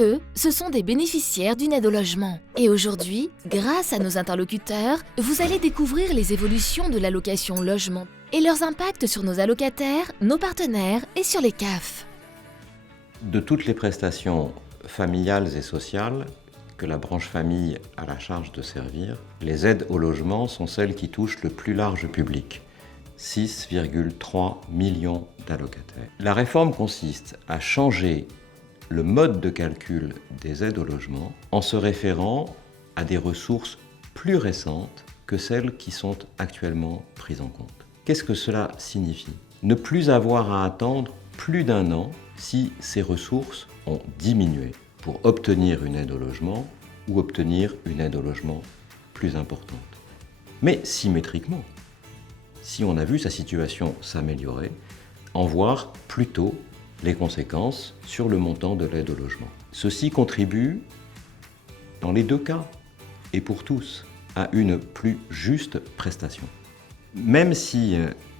eux, ce sont des bénéficiaires d'une aide au logement. Et aujourd'hui, grâce à nos interlocuteurs, vous allez découvrir les évolutions de l'allocation logement et leurs impacts sur nos allocataires, nos partenaires et sur les CAF. De toutes les prestations familiales et sociales que la branche famille a la charge de servir, les aides au logement sont celles qui touchent le plus large public, 6,3 millions d'allocataires. La réforme consiste à changer le mode de calcul des aides au logement en se référant à des ressources plus récentes que celles qui sont actuellement prises en compte. Qu'est-ce que cela signifie ? Ne plus avoir à attendre plus d'1 an si ces ressources ont diminué pour obtenir une aide au logement ou obtenir une aide au logement plus importante. Mais symétriquement, si on a vu sa situation s'améliorer, en voir plutôt les conséquences sur le montant de l'aide au logement. Ceci contribue, dans les 2 cas, et pour tous, à une plus juste prestation. Même si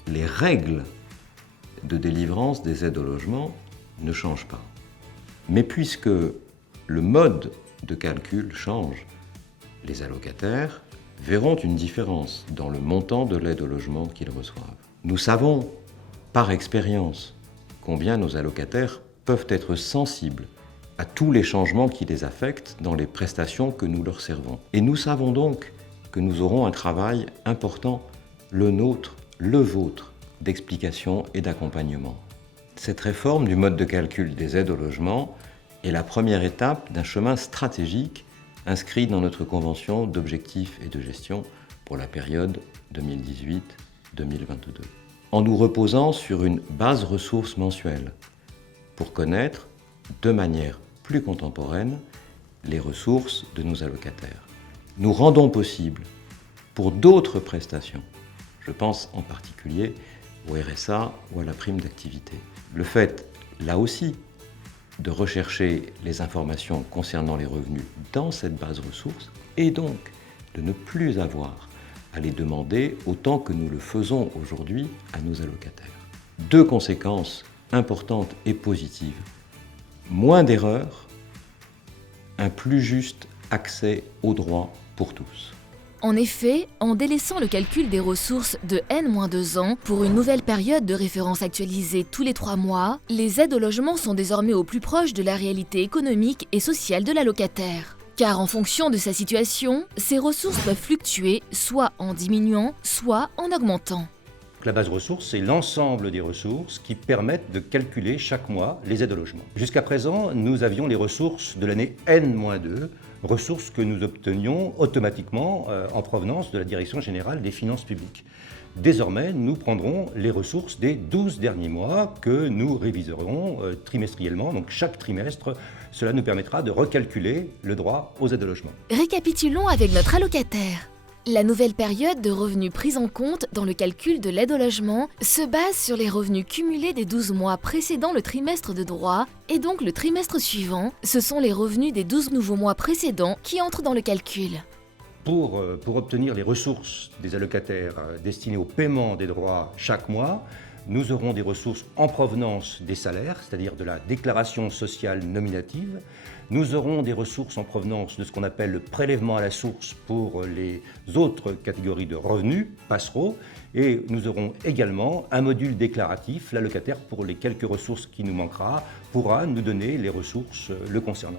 les règles de délivrance des aides au logement ne changent pas. Mais puisque le mode de calcul change, les allocataires verront une différence dans le montant de l'aide au logement qu'ils reçoivent. Nous savons, par expérience, combien nos allocataires peuvent être sensibles à tous les changements qui les affectent dans les prestations que nous leur servons. Et nous savons donc que nous aurons un travail important, le nôtre, le vôtre, d'explication et d'accompagnement. Cette réforme du mode de calcul des aides au logement est la première étape d'un chemin stratégique inscrit dans notre convention d'objectifs et de gestion pour la période 2018-2022. En nous reposant sur une base ressources mensuelle pour connaître de manière plus contemporaine les ressources de nos allocataires. Nous rendons possible pour d'autres prestations, je pense en particulier au RSA ou à la prime d'activité, le fait, là aussi, de rechercher les informations concernant les revenus dans cette base ressources et donc de ne plus avoir à les demander autant que nous le faisons aujourd'hui à nos allocataires. 2 conséquences importantes et positives. Moins d'erreurs, un plus juste accès aux droits pour tous. En effet, en délaissant le calcul des ressources de N-2 ans pour une nouvelle période de référence actualisée tous les 3 mois, les aides au logement sont désormais au plus proche de la réalité économique et sociale de l'allocataire. Car en fonction de sa situation, ces ressources peuvent fluctuer soit en diminuant, soit en augmentant. La base ressources, c'est l'ensemble des ressources qui permettent de calculer chaque mois les aides au logement. Jusqu'à présent, nous avions les ressources de l'année N-2, ressources que nous obtenions automatiquement en provenance de la Direction générale des finances publiques. Désormais, nous prendrons les ressources des 12 derniers mois que nous réviserons trimestriellement. Donc chaque trimestre, cela nous permettra de recalculer le droit aux aides au logement. Récapitulons avec notre allocataire. La nouvelle période de revenus prise en compte dans le calcul de l'aide au logement se base sur les revenus cumulés des 12 mois précédant le trimestre de droit et donc le trimestre suivant, ce sont les revenus des 12 nouveaux mois précédents qui entrent dans le calcul. Pour obtenir les ressources des allocataires destinées au paiement des droits chaque mois, nous aurons des ressources en provenance des salaires, c'est-à-dire de la déclaration sociale nominative. Nous aurons des ressources en provenance de ce qu'on appelle le prélèvement à la source pour les autres catégories de revenus, passereaux. Et nous aurons également un module déclaratif. L'allocataire, pour les quelques ressources qui nous manquera, pourra nous donner les ressources le concernant.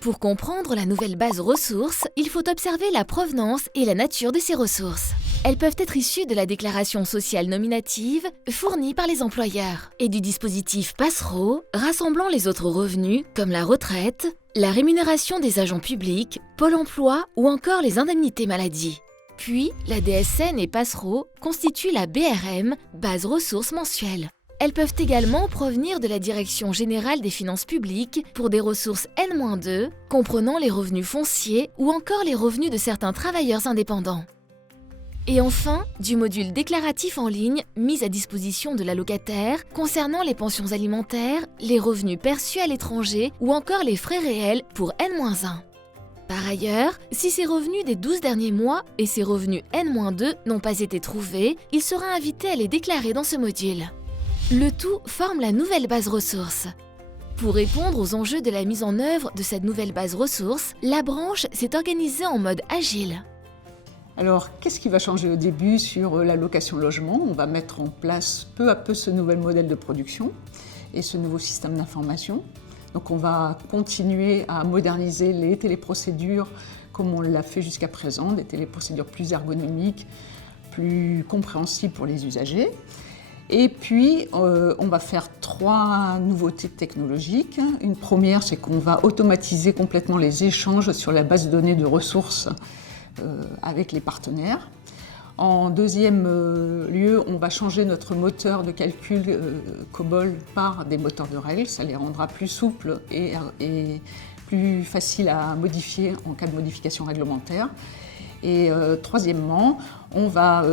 Pour comprendre la nouvelle base ressources, il faut observer la provenance et la nature de ces ressources. Elles peuvent être issues de la déclaration sociale nominative fournie par les employeurs et du dispositif Passereau rassemblant les autres revenus comme la retraite, la rémunération des agents publics, Pôle emploi ou encore les indemnités maladie. Puis, la DSN et Passereau constituent la BRM, base ressources mensuelle. Elles peuvent également provenir de la Direction générale des finances publiques pour des ressources N-2, comprenant les revenus fonciers ou encore les revenus de certains travailleurs indépendants. Et enfin, du module déclaratif en ligne mis à disposition de l'allocataire concernant les pensions alimentaires, les revenus perçus à l'étranger ou encore les frais réels pour N-1. Par ailleurs, si ces revenus des 12 derniers mois et ces revenus N-2 n'ont pas été trouvés, il sera invité à les déclarer dans ce module. Le tout forme la nouvelle base ressources. Pour répondre aux enjeux de la mise en œuvre de cette nouvelle base ressources, la branche s'est organisée en mode agile. Alors, qu'est-ce qui va changer au début sur l'allocation logement? On va mettre en place peu à peu ce nouvel modèle de production et ce nouveau système d'information. Donc on va continuer à moderniser les téléprocédures comme on l'a fait jusqu'à présent, des téléprocédures plus ergonomiques, plus compréhensibles pour les usagers. Et puis, on va faire 3 nouveautés technologiques. Une première, c'est qu'on va automatiser complètement les échanges sur la base de données de ressources avec les partenaires. En deuxième lieu, on va changer notre moteur de calcul COBOL par des moteurs de règles. Ça les rendra plus souples et plus faciles à modifier en cas de modification réglementaire. Et troisièmement, on va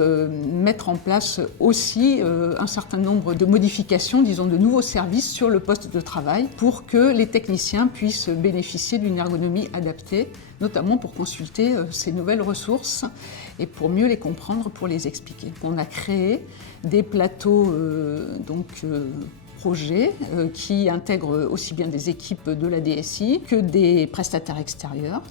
mettre en place aussi un certain nombre de modifications, disons de nouveaux services sur le poste de travail pour que les techniciens puissent bénéficier d'une ergonomie adaptée, notamment pour consulter ces nouvelles ressources et pour mieux les comprendre, pour les expliquer. On a créé des plateaux projets qui intègrent aussi bien des équipes de la DSI que des prestataires extérieurs,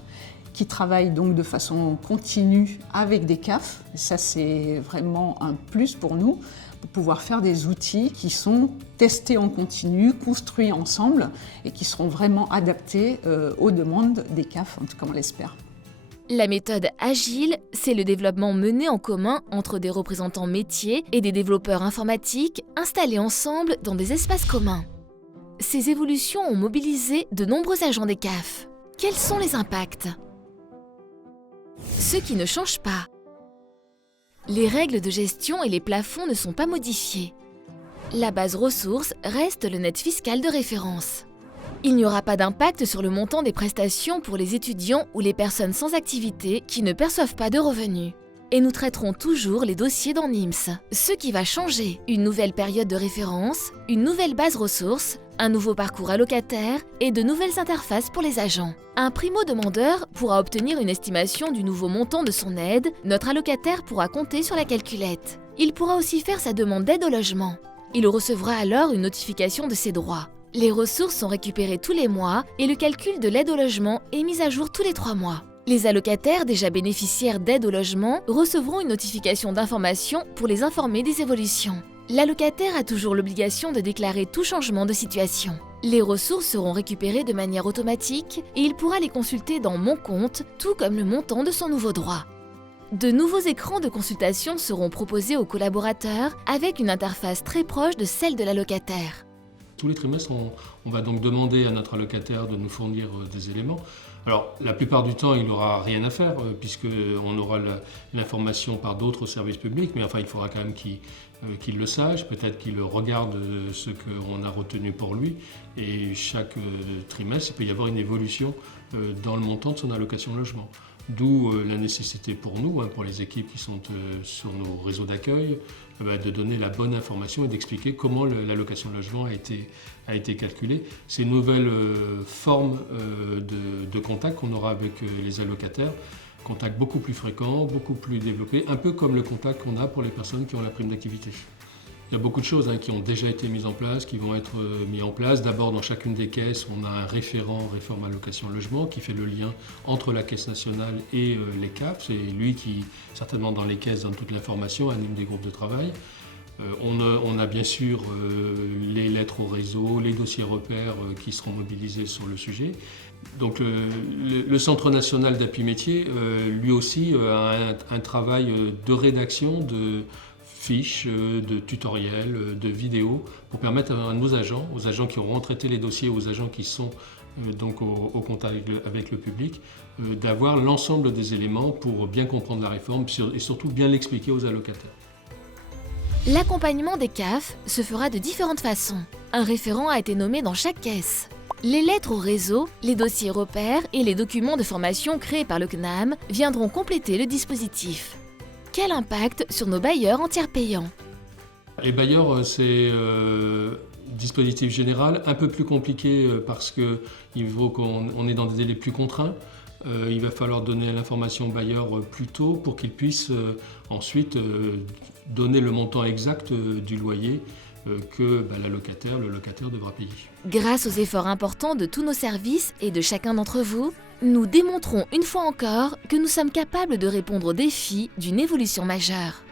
qui travaillent donc de façon continue avec des CAF. Et ça, c'est vraiment un plus pour nous, pour pouvoir faire des outils qui sont testés en continu, construits ensemble et qui seront vraiment adaptés aux demandes des CAF, en tout cas on l'espère. La méthode agile, c'est le développement mené en commun entre des représentants métiers et des développeurs informatiques installés ensemble dans des espaces communs. Ces évolutions ont mobilisé de nombreux agents des CAF. Quels sont les impacts ? Ce qui ne change pas. Les règles de gestion et les plafonds ne sont pas modifiés. La base ressources reste le net fiscal de référence. Il n'y aura pas d'impact sur le montant des prestations pour les étudiants ou les personnes sans activité qui ne perçoivent pas de revenus. Et nous traiterons toujours les dossiers dans NIMS. Ce qui va changer, une nouvelle période de référence, une nouvelle base ressources, un nouveau parcours allocataire et de nouvelles interfaces pour les agents. Un primo-demandeur pourra obtenir une estimation du nouveau montant de son aide, notre allocataire pourra compter sur la calculette. Il pourra aussi faire sa demande d'aide au logement. Il recevra alors une notification de ses droits. Les ressources sont récupérées tous les mois et le calcul de l'aide au logement est mis à jour tous les 3 mois. Les allocataires déjà bénéficiaires d'aide au logement recevront une notification d'information pour les informer des évolutions. L'allocataire a toujours l'obligation de déclarer tout changement de situation. Les ressources seront récupérées de manière automatique et il pourra les consulter dans Mon compte, tout comme le montant de son nouveau droit. De nouveaux écrans de consultation seront proposés aux collaborateurs avec une interface très proche de celle de l'allocataire. Tous les trimestres, on va donc demander à notre allocataire de nous fournir des éléments. Alors, la plupart du temps, il n'aura rien à faire, puisqu'on aura l'information par d'autres services publics, mais enfin, il faudra quand même qu'il le sache, peut-être qu'il regarde ce qu'on a retenu pour lui, et chaque trimestre, il peut y avoir une évolution dans le montant de son allocation logement. D'où la nécessité pour nous, pour les équipes qui sont sur nos réseaux d'accueil, de donner la bonne information et d'expliquer comment l'allocation logement a été calculée. C'est une nouvelle forme de contact qu'on aura avec les allocataires, contact beaucoup plus fréquent, beaucoup plus développé, un peu comme le contact qu'on a pour les personnes qui ont la prime d'activité. Il y a beaucoup de choses qui ont déjà été mises en place, qui vont être mises en place. D'abord, dans chacune des caisses, on a un référent réforme allocation logement qui fait le lien entre la Caisse nationale et les CAF. C'est lui qui, certainement dans les caisses, donne toute l'information, anime des groupes de travail. On a bien sûr les lettres au réseau, les dossiers repères qui seront mobilisés sur le sujet. Donc le Centre national d'appui métier, lui aussi, a un travail de rédaction de fiches, de tutoriels, de vidéos pour permettre à nos agents, aux agents qui auront traité les dossiers, aux agents qui sont donc au contact avec le public, d'avoir l'ensemble des éléments pour bien comprendre la réforme et surtout bien l'expliquer aux allocataires. L'accompagnement des CAF se fera de différentes façons. Un référent a été nommé dans chaque caisse. Les lettres au réseau, les dossiers repères et les documents de formation créés par le CNAM viendront compléter le dispositif. Quel impact sur nos bailleurs en tiers payants ? Les bailleurs, c'est dispositif général, un peu plus compliqué parce qu'il faut qu'on est dans des délais plus contraints. Il va falloir donner l'information au bailleur plus tôt pour qu'il puisse ensuite donner le montant exact du loyer que le locataire devra payer. Grâce aux efforts importants de tous nos services et de chacun d'entre vous, nous démontrons une fois encore que nous sommes capables de répondre aux défis d'une évolution majeure.